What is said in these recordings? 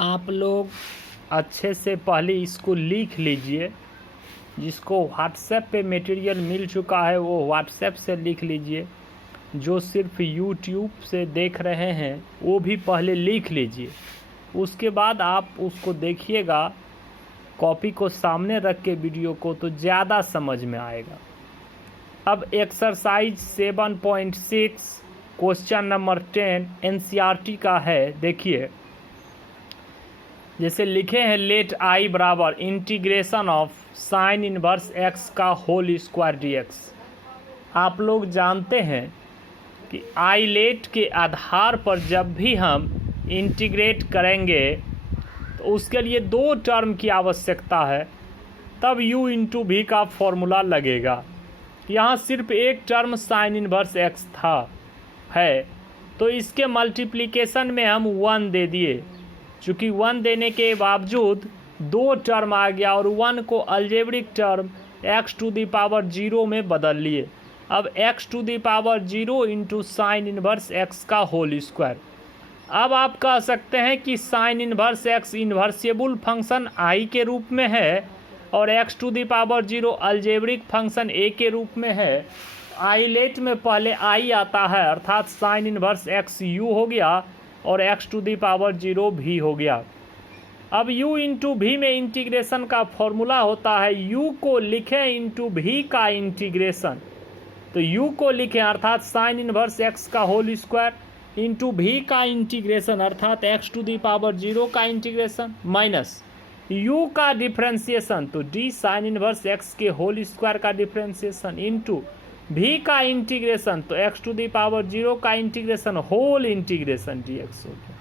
आप लोग अच्छे से पहले इसको लिख लीजिए। जिसको व्हाट्सएप पे मटेरियल मिल चुका है वो व्हाट्सएप से लिख लीजिए। जो सिर्फ यूट्यूब से देख रहे हैं वो भी पहले लिख लीजिए। उसके बाद आप उसको देखिएगा, कॉपी को सामने रख के वीडियो को, तो ज़्यादा समझ में आएगा। अब एक्सरसाइज 7.6 क्वेश्चन नंबर 10 एनसीईआरटी का है। देखिए, जैसे लिखे हैं लेट आई बराबर integration of sine inverse x का होल स्क्वायर डीएक्स। आप लोग जानते हैं कि आई लेट के आधार पर जब भी हम इंटीग्रेट करेंगे तो उसके लिए दो टर्म की आवश्यकता है, तब u इंटू भी का फॉर्मूला लगेगा। यहाँ सिर्फ एक टर्म साइन इनवर्स एक्स है, तो इसके मल्टीप्लिकेशन में हम 1 दे दिए। चूँकि 1 देने के बावजूद दो टर्म आ गया और 1 को algebraic term x to the power 0 में बदल लिए। अब x to the power 0 into sine inverse x का होल स्क्वायर। अब आप कह सकते हैं कि sine inverse x invertible function i के रूप में है और x to the power 0 algebraic function a के रूप में है। आई लेट में पहले i आता है, अर्थात साइन इनवर्स x u हो गया और x टू दी पावर 0 भी हो गया। अब u इंटू भी में इंटीग्रेशन का फॉर्मूला होता है u को लिखें इंटू भी का इंटीग्रेशन। तो u को लिखें अर्थात साइन इनवर्स x का होल स्क्वायर इंटू भी का इंटीग्रेशन अर्थात x टू दी पावर 0 का इंटीग्रेशन माइनस u का डिफ्रेंसिएशन, तो d साइन इनवर्स x के होल स्क्वायर का डिफ्रेंसिएशन इंटू भी का इंटीग्रेशन, तो x टू दी पावर 0 का इंटीग्रेशन होल इंटीग्रेशन dx हो गया।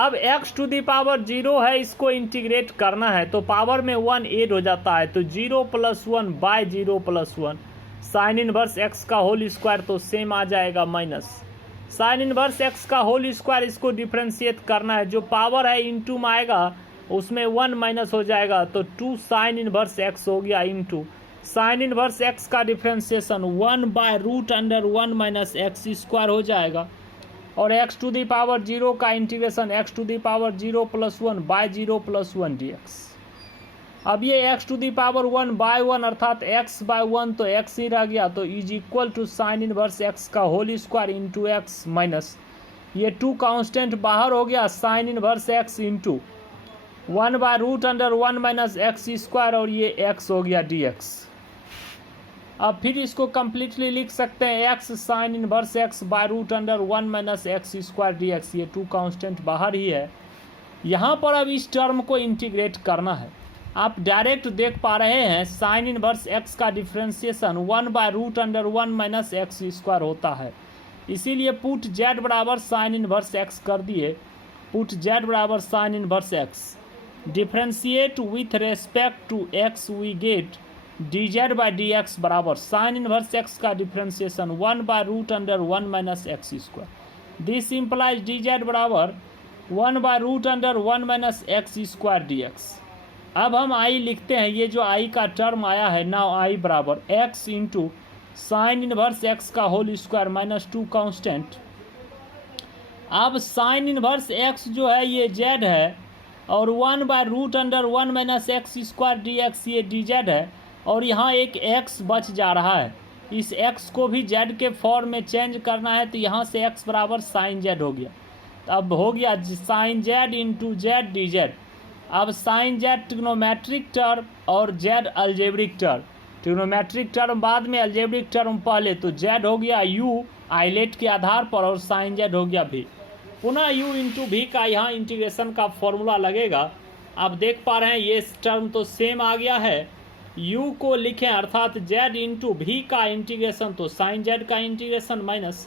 अब x टू दी पावर 0 है, इसको इंटीग्रेट करना है तो पावर में 1 ऐड हो जाता है, तो 0 plus 1 by 0 plus 1 sine inverse x का होल स्क्वायर, तो सेम आ जाएगा माइनस साइन इनवर्स x का होल स्क्वायर। इसको डिफ्रेंशिएट करना है, जो पावर है इंटू में आएगा उसमें 1 माइनस हो जाएगा, तो 2 साइन इनवर्स x हो गया इंटू साइन इनवर्स x का differentiation 1 by root under 1 minus x square हो जाएगा और x टू दी पावर 0 का integration x to the power 0 plus 1 by 0 plus 1 dx। अब ये x to the power 1 by 1 अर्थात x बाय 1, तो x ही रह गया, तो is equal to sine inverse x का whole square into x minus ये 2 कांस्टेंट बाहर हो गया, sine inverse x into 1 by root under 1 minus x square और ये x हो गया dx। अब फिर इसको कम्प्लीटली लिख सकते हैं x sine inverse x by root under 1 minus x square dx। ये 2 कांस्टेंट बाहर ही है। यहाँ पर अब इस टर्म को इंटीग्रेट करना है। आप डायरेक्ट देख पा रहे हैं साइन इनवर्स x का differentiation 1 by root under 1 minus x square होता है, इसीलिए पुट z बराबर साइन इनवर्स x कर दिए। पुट z बराबर sine inverse x, differentiate with respect to x we get dz by dx बराबर साइन इनवर्स x का differentiation 1 by root under 1 minus x square. This implies dz बराबर 1 by root under 1 minus x square dx। अब हम i लिखते हैं, ये जो i का टर्म आया है नाउ i बराबर x into sine inverse x का होल स्क्वायर माइनस 2 कांस्टेंट। अब साइन इनवर्स x जो है ये z है और 1 by root under 1 minus x square dx ये dz है और यहाँ एक x बच जा रहा है। इस x को भी z के फॉर्म में चेंज करना है, तो यहाँ से x बराबर साइन z हो गया। तो अब हो गया sine z into z d z. अब साइन z ट्रिग्नोमेट्रिक टर्म और z algebraic term, trigonometric term बाद में अलजेब्रिक टर्म पहले, तो z हो गया u आइलेट के आधार पर और साइन z हो गया v। पुनः u इंटू भी का यहाँ इंटीग्रेशन का फॉर्मूला लगेगा। आप देख पा रहे हैं ये टर्म तो सेम आ गया है। u को लिखें अर्थात z इंटू भी का इंटीग्रेशन, तो साइन z का इंटीग्रेशन माइनस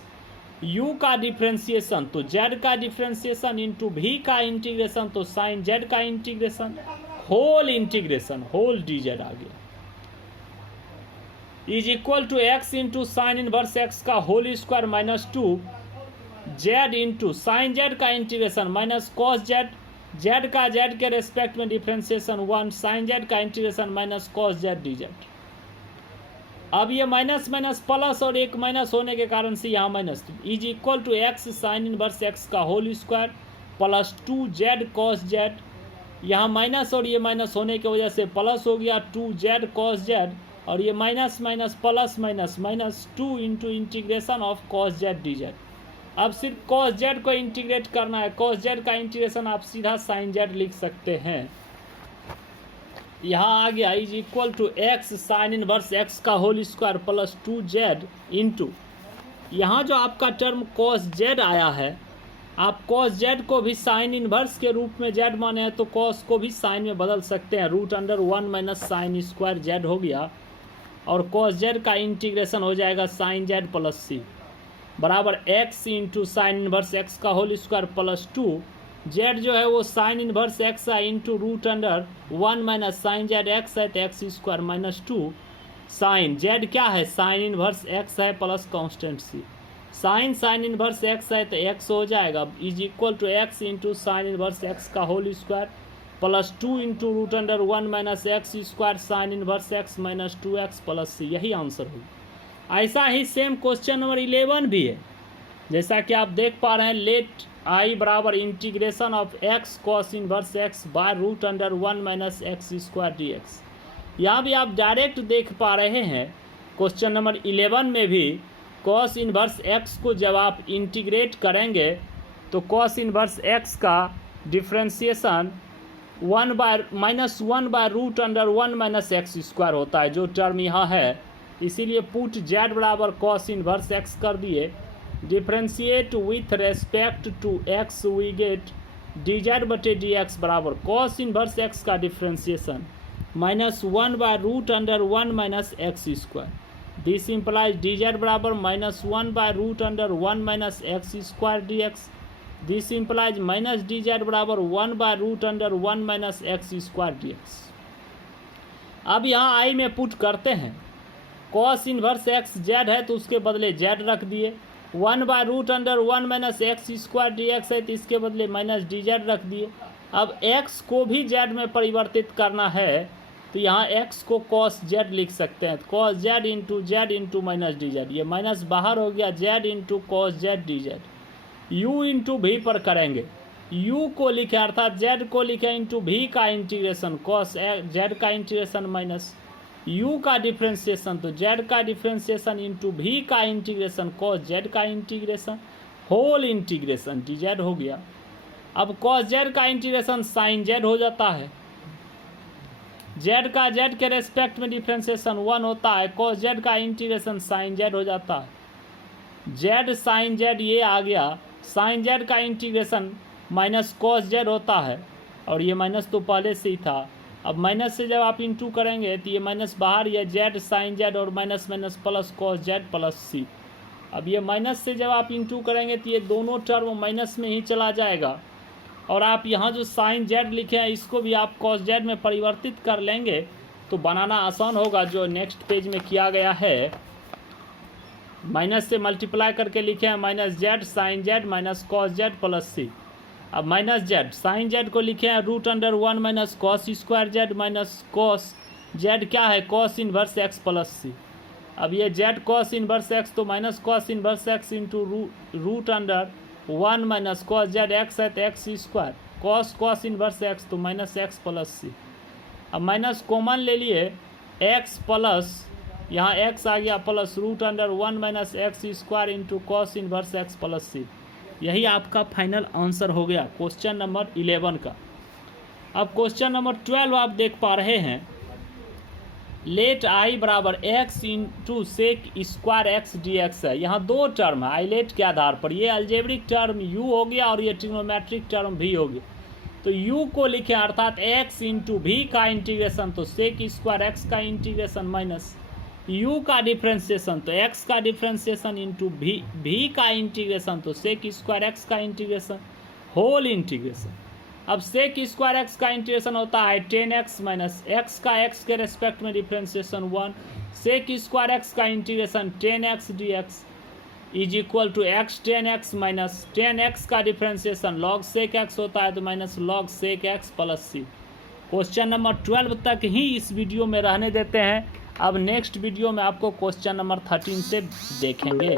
u का डिफ्रेंशिएशन, तो z का डिफ्रेंशिएशन इंटू भी का इंटीग्रेशन, तो साइन z का integration whole integration whole dz आ गया is equal to x into sine inverse x का whole square minus 2 z into sine z का integration minus cos z, z का z के रेस्पेक्ट में डिफ्रेंशिएशन 1 साइन z का integration minus cos z dz। अब ये माइनस माइनस प्लस और एक माइनस होने के कारण से यहाँ minus is equal to x sine inverse x का whole square plus 2z cos z, यहाँ माइनस और ये माइनस होने की वजह से प्लस हो गया 2z cos z, और ये minus minus plus minus minus 2 into integration of cos z dz। अब सिर्फ cos z को इंटीग्रेट करना है। cos z का इंटीग्रेशन आप सीधा sin z लिख सकते हैं। यहाँ आ गया is equal to x sine inverse x का whole square plus 2z into, यहाँ जो आपका टर्म cos z आया है, आप cos z को भी साइन इनवर्स के रूप में z माने हैं तो cos को भी साइन में बदल सकते हैं। Root under 1 minus sine square z हो गया, और cos z का इंटीग्रेशन हो जाएगा साइन z प्लस सी बराबर x into sine inverse x का होल स्क्वायर प्लस 2, z जो है वो साइन इनवर्स x है into root under 1 minus sine z x है तो x square minus 2, sine z क्या है साइन इनवर्स x है plus constant C, sine inverse x है तो x हो जाएगा is equal to x into sine inverse x का whole square plus 2 into root under 1 minus x square sine inverse x minus 2x plus c, यही answer होगा। ऐसा ही same question number 11 भी है, जैसा कि आप देख पा रहे हैं। लेट आई बराबर integration of x cos inverse x by root under 1 minus x square d x. यहाँ भी आप डायरेक्ट देख पा रहे हैं क्वेश्चन नंबर 11 में भी कॉस इनवर्स x को जब आप इंटीग्रेट करेंगे तो कॉस इनवर्स x का differentiation 1 by root under 1 minus x square होता है, जो टर्म यहाँ है। इसीलिए पुट z बराबर कॉस इनवर्स x कर दिए, differentiate with respect to x we get dz बटे dx बराबर कॉस इनवर्स x का differentiation -1 by root under 1 minus x square. This implies dz बराबर -1 by root under 1 minus x square dx। This implies minus dz बराबर 1 by root under 1 minus x square dx। अब यहाँ आई में put करते हैं, cos inverse x z है तो उसके बदले z रख दिए, 1 by root under 1 minus x square dx है तो इसके बदले माइनस dz रख दिए। अब x को भी z में परिवर्तित करना है तो यहाँ x को cos z लिख सकते हैं, cos z into minus dz, ये माइनस बाहर हो गया, z into cos z dz। u into भी पर करेंगे, u को लिखे अर्थात z को लिखे इंटू भी का इंटीग्रेशन cos z का इंटीग्रेशन माइनस u का डिफ्रेंशिएशन, तो z का डिफ्रेंशिएशन इंटू भी का इंटीग्रेशन cos z का इंटीग्रेशन होल इंटीग्रेशन dz हो गया। अब cos z का इंटीग्रेशन साइन z हो जाता है, z का z के रेस्पेक्ट में डिफ्रेंशिएशन 1 होता है, cos z का इंटीग्रेशन साइन z हो जाता है, z साइन z ये आ गया, साइन z का इंटीग्रेशन माइनस cos z होता है, और ये माइनस तो पहले से ही था। अब माइनस से जब आप इंटू करेंगे तो ये माइनस बाहर, ये z साइन z और minus minus plus cos z plus c. अब ये माइनस से जब आप इंटू करेंगे तो ये दोनों टर्म माइनस में ही चला जाएगा, और आप यहाँ जो साइन z लिखे हैं इसको भी आप cos z में परिवर्तित कर लेंगे तो बनाना आसान होगा, जो नेक्स्ट पेज में किया गया है। माइनस से मल्टीप्लाई करके लिखे हैं माइनस z साइन z minus cos z plus c. अब माइनस z साइन z को लिखे हैं root under 1 minus cos square z minus cos z क्या है cos inverse x plus c. अब ये z cos इनवर्स x तो minus cos inverse x into root under 1 minus cos z x है तो x square cos inverse x तो minus x plus c. अब minus common ले लिए, x plus यहाँ x आ गया plus root under 1 minus x square into cos inverse x plus c. यही आपका फाइनल आंसर हो गया क्वेश्चन नंबर 11 का। अब क्वेश्चन नंबर 12 आप देख पा रहे हैं, लेट आई बराबर x into sec square x d x है। यहाँ दो टर्म है आई लेट के आधार पर, ये अलजेब्रिक टर्म u हो गया और ये ट्रिग्नोमेट्रिक टर्म v हो गया। तो u को लिखें अर्थात x इंटू भी का इंटीग्रेशन, तो सेक स्क्वायर एक्स का इंटीग्रेशन माइनस u का डिफ्रेंशिएशन, तो x का डिफ्रेंशिएशन इंटू भी का इंटीग्रेशन, तो सेक स्क्वायर एक्स का इंटीग्रेशन होल इंटीग्रेशन। अब सेक स्क्वायर एक्स का इंटीग्रेशन होता है 10x माइनस एक्स का x के रेस्पेक्ट में डिफ्रेंशिएशन 1, सेक स्क्वायर एक्स का integration 10x dx is equal to x 10x minus 10x का डिफ्रेंशिएशन लॉग सेक x होता है तो minus log sec x plus सी। क्वेश्चन नंबर 12 तक ही इस वीडियो में रहने देते हैं। अब नेक्स्ट वीडियो में आपको क्वेश्चन नंबर 13 से देखेंगे।